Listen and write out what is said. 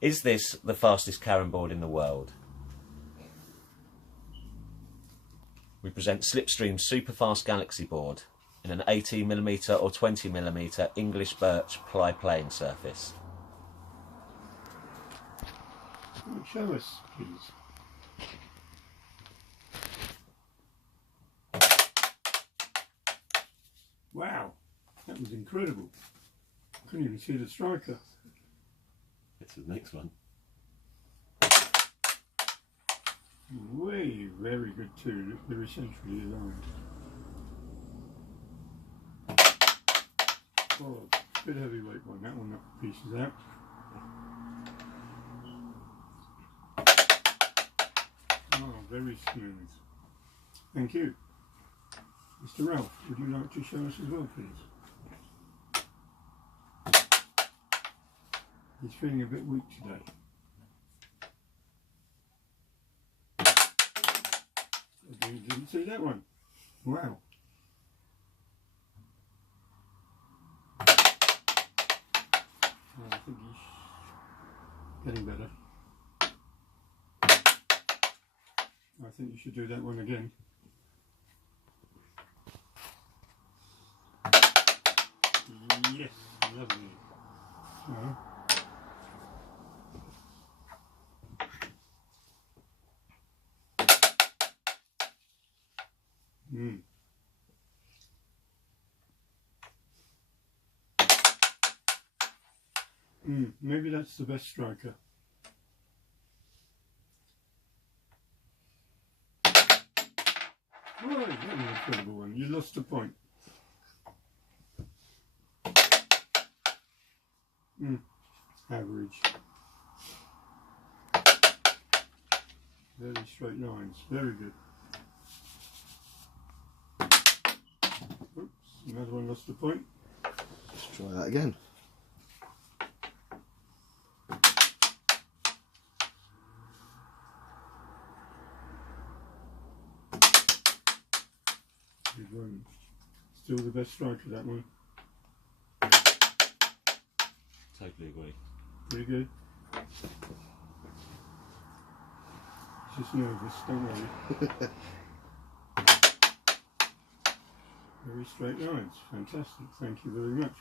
Is this the fastest carrom board in the world? We present SlipStream's super fast Galaxy board in an 18mm or 20mm English birch ply playing surface. Show us, please. Wow, that was incredible. I couldn't even see the striker. It's the next one. Very good too. Very centrally aligned. Oh, bit heavyweight one. That one knocked the pieces out. Oh, very smooth. Thank you. Mr. Ralph, would you like to show us as well, please? He's feeling a bit weak today. You didn't see that one. Wow. Oh, I think he's getting better. I think you should do that one again. Yes, lovely. So, maybe that's the best striker. Oh, that was an incredible one. You lost a point. Average. Very straight lines. Very good. Oops, another one lost a point. Let's try that again. Good one. Still the best striker, that one. Totally agree. Pretty good. He's just nervous, don't worry. Very straight lines. Fantastic. Thank you very much.